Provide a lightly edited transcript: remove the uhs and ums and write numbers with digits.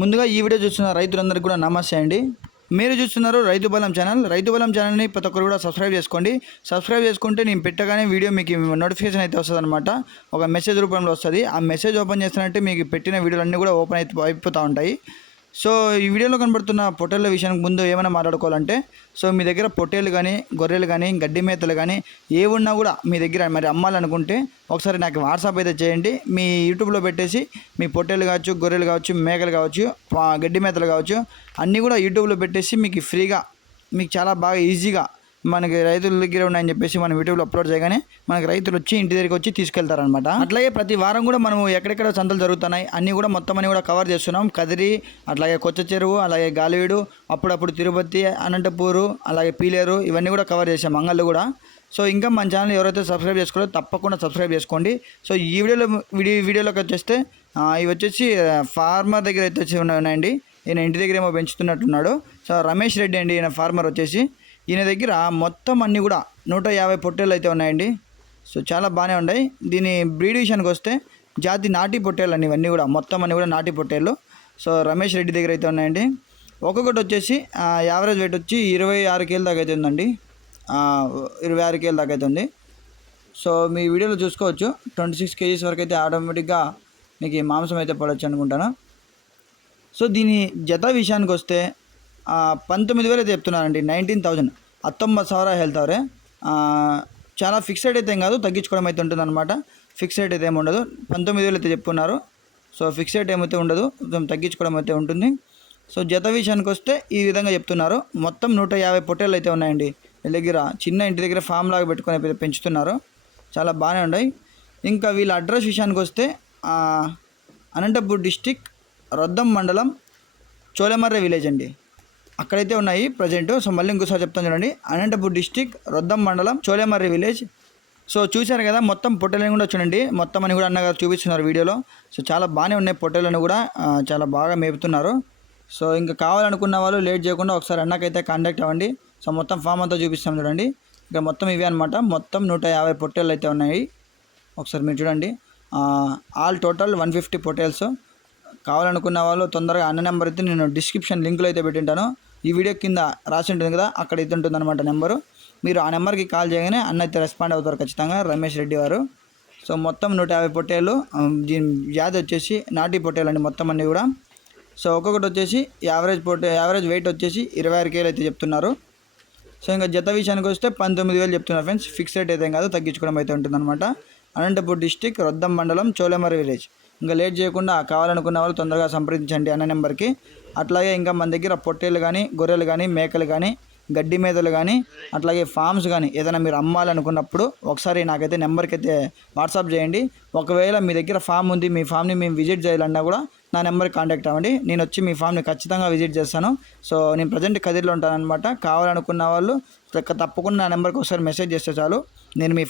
ముందుగా ఈ వీడియో చూస్తున్న రైతులందరికీ కూడా నమస్తే అండి. మీరు చూస్తున్నారు రైతు బలం ఛానల్. రైతు బలం ఛానల్ని ప్రతి ఒక్కరు కూడా సబ్స్క్రైబ్ చేసుకోండి. సబ్స్క్రైబ్ చేసుకుంటే నేను పెట్టగానే వీడియో మీకు నోటిఫికేషన్ అయితే వస్తుంది అనమాట. ఒక మెసేజ్ రూపంలో వస్తుంది. ఆ మెసేజ్ ఓపెన్ చేస్తానంటే మీకు పెట్టిన వీడియోలన్నీ కూడా ఓపెన్ అయిపోతూ ఉంటాయి. సో ఈ వీడియోలో కనబడుతున్న పొట్టేళ్ళ విషయానికి ముందు ఏమైనా మాట్లాడుకోవాలంటే, సో మీ దగ్గర పొట్టేళ్ళు కానీ గొర్రెలు కానీ గడ్డి మేతలు కానీ ఏ ఉన్నా కూడా మీ దగ్గర మరి అమ్మాలనుకుంటే ఒకసారి నాకు వాట్సాప్ అయితే చేయండి. మీ యూట్యూబ్లో పెట్టేసి మీ పొట్టేళ్ళు కావచ్చు, గొర్రెలు కావచ్చు, మేకలు కావచ్చు, గడ్డి మేతలు కావచ్చు అన్నీ కూడా యూట్యూబ్లో పెట్టేసి మీకు ఫ్రీగా మీకు చాలా బాగా ఈజీగా మనకి రైతుల దగ్గర ఉన్నాయని చెప్పేసి మనం యూట్యూబ్లో అప్లోడ్ చేయగానే మనకి రైతులు వచ్చి ఇంటి దగ్గరికి వచ్చి తీసుకెళ్తారనమాట. అట్లాగే ప్రతి వారం కూడా మనం ఎక్కడెక్కడ సంతలు జరుగుతున్నాయి అన్నీ కూడా మొత్తం అన్ని కూడా కవర్ చేస్తున్నాం. కదిరి, అట్లాగే కొత్త చెరువు, అలాగే గాలివీడు, అప్పుడప్పుడు తిరుపతి, అనంతపూరు, అలాగే పీలేరు ఇవన్నీ కూడా కవర్ చేసాం, మంగళ్ళు కూడా. సో ఇంకా మన ఛానల్ ఎవరైతే సబ్స్క్రైబ్ చేసుకోలేదో తప్పకుండా సబ్స్క్రైబ్ చేసుకోండి. సో ఈ వీడియోలోకి వచ్చేస్తే ఇవి వచ్చేసి ఫార్మర్ దగ్గర అయితే ఉన్నాయండి. ఈయన ఇంటి దగ్గర ఏమో పెంచుతున్నట్టున్నాడు. సో రమేష్ రెడ్డి అండి ఈయన ఫార్మర్ వచ్చేసి. ఈయన దగ్గర మొత్తం అన్నీ కూడా 150 పొట్టేళ్ళు అయితే ఉన్నాయండి. సో చాలా బాగానే ఉన్నాయి. దీని బ్రీడ్ విషయానికి వస్తే జాతి నాటి పొట్టేళ్ళు అండి ఇవన్నీ కూడా, మొత్తం అన్నీ కూడా నాటి పొట్టేళ్ళు. సో రమేష్ రెడ్డి దగ్గర అయితే ఉన్నాయండి. ఒక్కొక్కటి వచ్చేసి యావరేజ్ వెయిట్ వచ్చి 26 కేజీల దాకా అయితే ఉందండి. 26 కేజీల దాకా అయితే ఉంది. సో మీ వీడియోలో చూసుకోవచ్చు 26 కేజీస్ వరకు అయితే ఆటోమేటిక్గా మీకు ఈ మాంసం అయితే పడవచ్చు అనుకుంటాను. సో దీని జత విషయానికి వస్తే 19,000 అయితే చెప్తున్నారండి. 19,000 19,000 వెళ్తారే. చాలా ఫిక్స్డ్ అయితే ఏం కాదు, తగ్గించుకోవడం అయితే ఉంటుంది అనమాట. ఫిక్స్డ్ అయితే ఏమి ఉండదు. 19,000 అయితే చెప్పుకున్నారు. సో ఫిక్స్డ్ ఏమైతే ఉండదు, తగ్గించుకోవడం అయితే ఉంటుంది. సో జత విషయానికి వస్తే ఈ విధంగా చెప్తున్నారు. మొత్తం 150 పొట్టేళ్ళు అయితే ఉన్నాయండి వీళ్ళ దగ్గర. చిన్న ఇంటి దగ్గర ఫామ్ లాగా పెట్టుకొని పెంచుతున్నారు. చాలా బాగానే ఉన్నాయి. ఇంకా వీళ్ళ అడ్రస్ విషయానికి వస్తే అనంతపూర్ డిస్టిక్, రొద్దం మండలం, చోలేమర్రి విలేజ్ అండి. అక్కడైతే ఉన్నాయి ప్రజెంట్. సో మళ్ళీ ఇంకోసారి చెప్తాను చూడండి. అనంతపూర్ డిస్టిక్, రొద్దం మండలం, చోలేమర్రి విలేజ్. సో చూశారు కదా మొత్తం పొట్టేళ్ళని కూడా చూడండి. మొత్తం అని కూడా అన్నగారు చూపిస్తున్నారు వీడియోలో. సో చాలా బాగానే ఉన్నాయి పొట్టేళ్ళను కూడా, చాలా బాగా మేపుతున్నారు. సో ఇంకా కావాలనుకున్న వాళ్ళు లేట్ చేయకుండా ఒకసారి అన్నకైతే కాంటాక్ట్ అవ్వండి. సో మొత్తం ఫామ్ అంతా చూపిస్తాం చూడండి. ఇంకా మొత్తం ఇవే అనమాట. మొత్తం 150 పొట్టేళ్ళు అయితే ఉన్నాయి. ఒకసారి మీరు చూడండి. All total 150 పొట్టేల్స్. కావాలనుకున్న వాళ్ళు తొందరగా అన్న నెంబర్ అయితే నేను డిస్క్రిప్షన్ లింక్లో అయితే పెట్టింటాను. ఈ వీడియో కింద రాసి ఉంటుంది కదా, అక్కడ అయితే ఉంటుంది అనమాట నెంబరు. మీరు ఆ నెంబర్కి కాల్ చేయగానే అన్న అయితే రెస్పాండ్ అవుతారు ఖచ్చితంగా, రమేష్ రెడ్డి వారు. సో మొత్తం 150 పొట్టేళ్ళు. దీని జాతి వచ్చేసి నాటి పొట్టేళ్ళు అండి మొత్తం అన్నీ కూడా. సో ఒక్కొక్కటి వచ్చేసి యావరేజ్ వెయిట్ వచ్చేసి 26 కేజీలు అయితే చెప్తున్నారు. సో ఇంకా జత విషయానికి వస్తే 19,000 చెప్తున్నారు ఫ్రెండ్స్. ఫిక్స్డ్ అయితే కాదు, తగ్గించుకోవడం అయితే ఉంటుందన్నమాట. అనంతపూర్ డిస్టిక్, రొద్దం మండలం, చోలేమర్రి విలేజ్. ఇంకా లేట్ చేయకుండా కావాలనుకున్న వాళ్ళు తొందరగా సంప్రదించండి అన్న నెంబర్కి. అట్లాగే ఇంకా మన దగ్గర పొట్టేళ్ళు కానీ, గొర్రెలు కానీ, మేకలు కానీ, గడ్డి మేదలు కానీ, అట్లాగే ఫామ్స్ కానీ ఏదైనా మీరు అమ్మాలనుకున్నప్పుడు ఒకసారి నాకైతే నెంబర్కి అయితే వాట్సాప్ చేయండి. ఒకవేళ మీ దగ్గర ఫామ్ ఉంది, మీ ఫామ్ని మేము విజిట్ చేయాలన్నా కూడా నా నెంబర్కి కాంటాక్ట్ అవ్వండి. నేను వచ్చి మీ ఫామ్ని ఖచ్చితంగా విజిట్ చేస్తాను. సో నేను ప్రజెంట్ కదిరిలో ఉంటాను అనమాట. కావాలనుకున్న వాళ్ళు తప్పకుండా నా నెంబర్కి ఒకసారి మెసేజ్ చేస్తే చాలు, నేను మీ